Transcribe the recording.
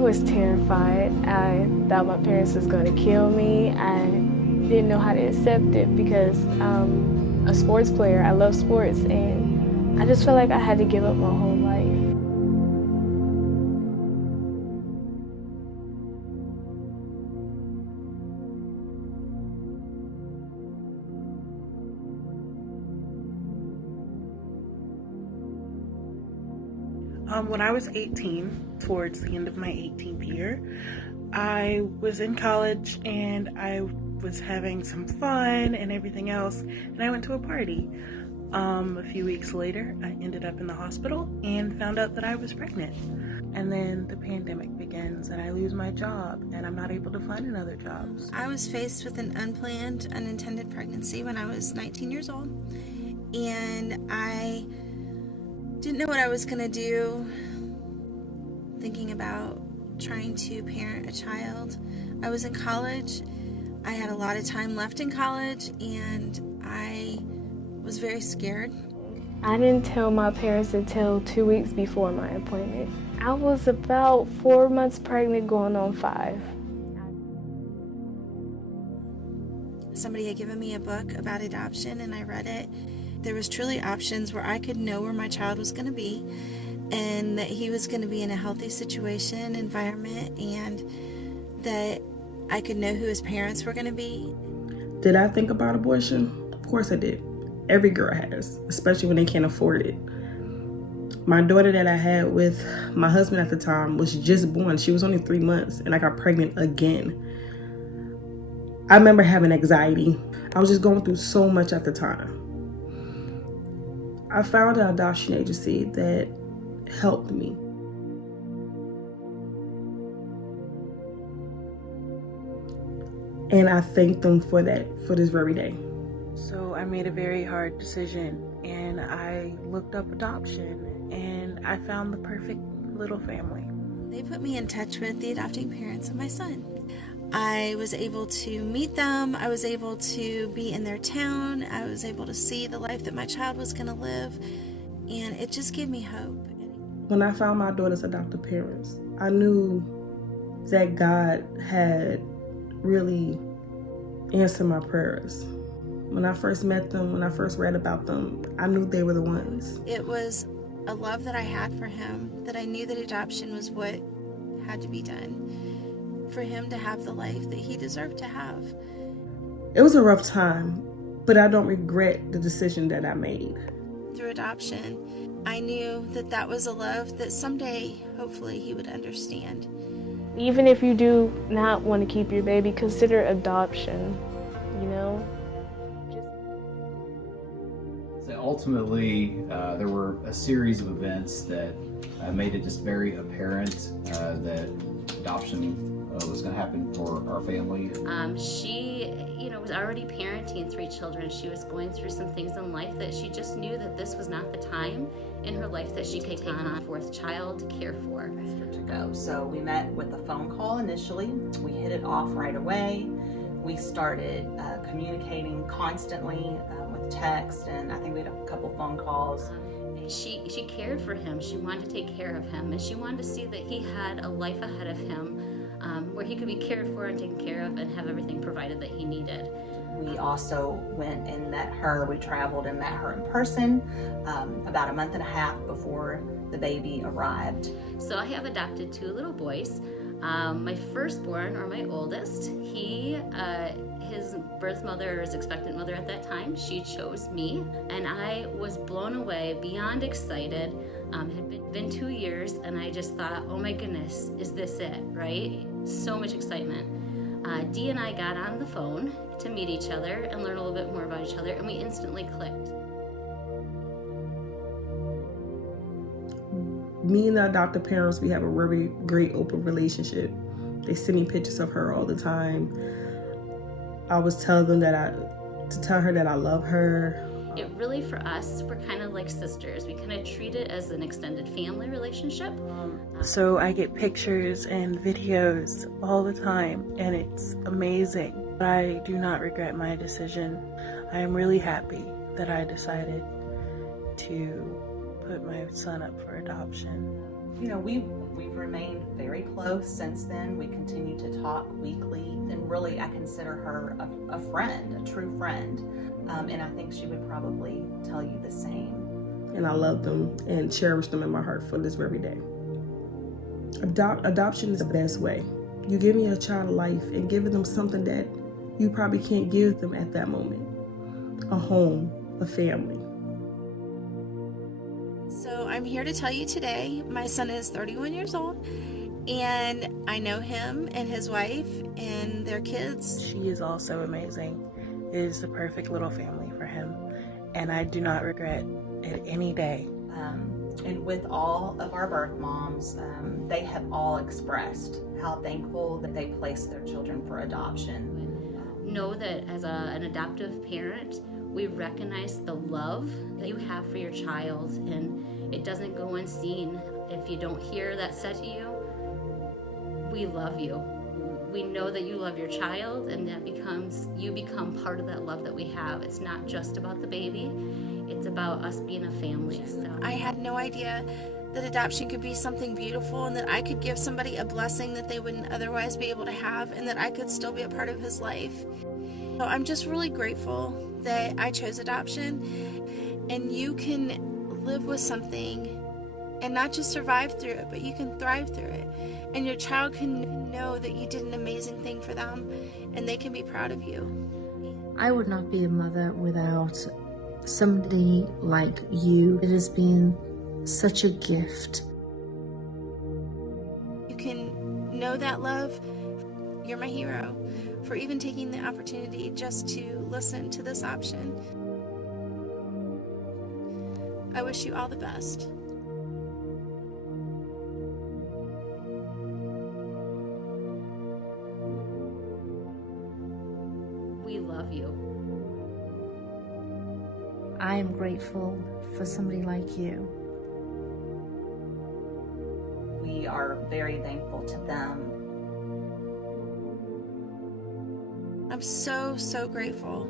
was terrified. I thought my parents was going to kill me. I didn't know how to accept it because I'm a sports player. I love sports, and I just felt like I had to give up my whole life. When I was 18, towards the end of my 18th year, I was in college and I was having some fun and everything else, and I went to a party. A few weeks later, I ended up in the hospital and found out that I was pregnant. And then the pandemic begins and I lose my job and I'm not able to find another job. I was faced with an unplanned, unintended pregnancy when I was 19 years old, and I didn't know what I was going to do, thinking about trying to parent a child. I was in college. I had a lot of time left in college, and I was very scared. I didn't tell my parents until 2 weeks before my appointment. I was about 4 months pregnant, going on 5. Somebody had given me a book about adoption, and I read it. There was truly options where I could know where my child was going to be, and that he was going to be in a healthy situation, environment, and that I could know who his parents were going to be. Did I think about abortion? Of course I did. Every girl has, especially when they can't afford it. My daughter that I had with my husband at the time was just born. She was only 3 months, and I got pregnant again. I remember having anxiety. I was just going through so much at the time. I found an adoption agency that helped me. And I thank them for that, for this very day. So I made a very hard decision and I looked up adoption and I found the perfect little family. They put me in touch with the adopting parents of my son. I was able to meet them. I was able to be in their town. I was able to see the life that my child was going to live. And it just gave me hope. When I found my daughter's adoptive parents, I knew that God had really answered my prayers. When I first met them, when I first read about them, I knew they were the ones. It was a love that I had for him, that I knew that adoption was what had to be done for him to have the life that he deserved to have. It was a rough time, but I don't regret the decision that I made. Through adoption, I knew that that was a love that someday, hopefully, he would understand. Even if you do not want to keep your baby, consider adoption, you know? So ultimately, there were a series of events that made it just very apparent that adoption was going to happen for our family. She, was already parenting 3 children. She was going through some things in life that she just knew that this was not the time in her life that she could take on a 4th child to care for. To go. So we met with a phone call initially. We hit it off right away. We started communicating constantly with text, and I think we had a couple phone calls. She cared for him. She wanted to take care of him, and she wanted to see that he had a life ahead of him where he could be cared for and taken care of and have everything provided that he needed. We also went and met her. We traveled and met her in person about a month and a half before the baby arrived. So I have adopted 2 little boys. My firstborn, or my oldest, his birth mother, or his expectant mother at that time, she chose me, and I was blown away, beyond excited. Had been 2 years, and I just thought, oh my goodness, is this it, right? So much excitement. Dee and I got on the phone to meet each other and learn a little bit more about each other, and we instantly clicked. Me and the adoptive parents, we have a very great open relationship. They send me pictures of her all the time. I was telling them to tell her that I love her. It really, for us, we're kind of like sisters. We kind of treat it as an extended family relationship. So I get pictures and videos all the time, and it's amazing. I do not regret my decision. I am really happy that I decided to put my son up for adoption. You know, we've remained very close since then. We continue to talk weekly, and really I consider her a friend, a true friend. And I think she would probably tell you the same. And I love them and cherish them in my heart for this very day. Adoption is the best way. You give me a child life and giving them something that you probably can't give them at that moment. A home, a family. So I'm here to tell you today, my son is 31 years old, and I know him and his wife and their kids. She is also amazing. It is the perfect little family for him, and I do not regret it any day. And with all of our birth moms, they have all expressed how thankful that they place their children for adoption. Know that as an adoptive parent, we recognize the love that you have for your child, and it doesn't go unseen. If you don't hear that said to you, we love you. We know that you love your child, and you become part of that love that we have. It's not just about the baby, it's about us being a family. So I had no idea that adoption could be something beautiful, and that I could give somebody a blessing that they wouldn't otherwise be able to have, and that I could still be a part of his life. So I'm just really grateful that I chose adoption, and you can live with something and not just survive through it, but you can thrive through it. And your child can know that you did an amazing thing for them, and they can be proud of you. I would not be a mother without somebody like you. It has been such a gift. You can know that love. You're my hero for even taking the opportunity just to listen to this option. I wish you all the best. we love you. I am grateful for somebody like you. We are very thankful to them. I'm so grateful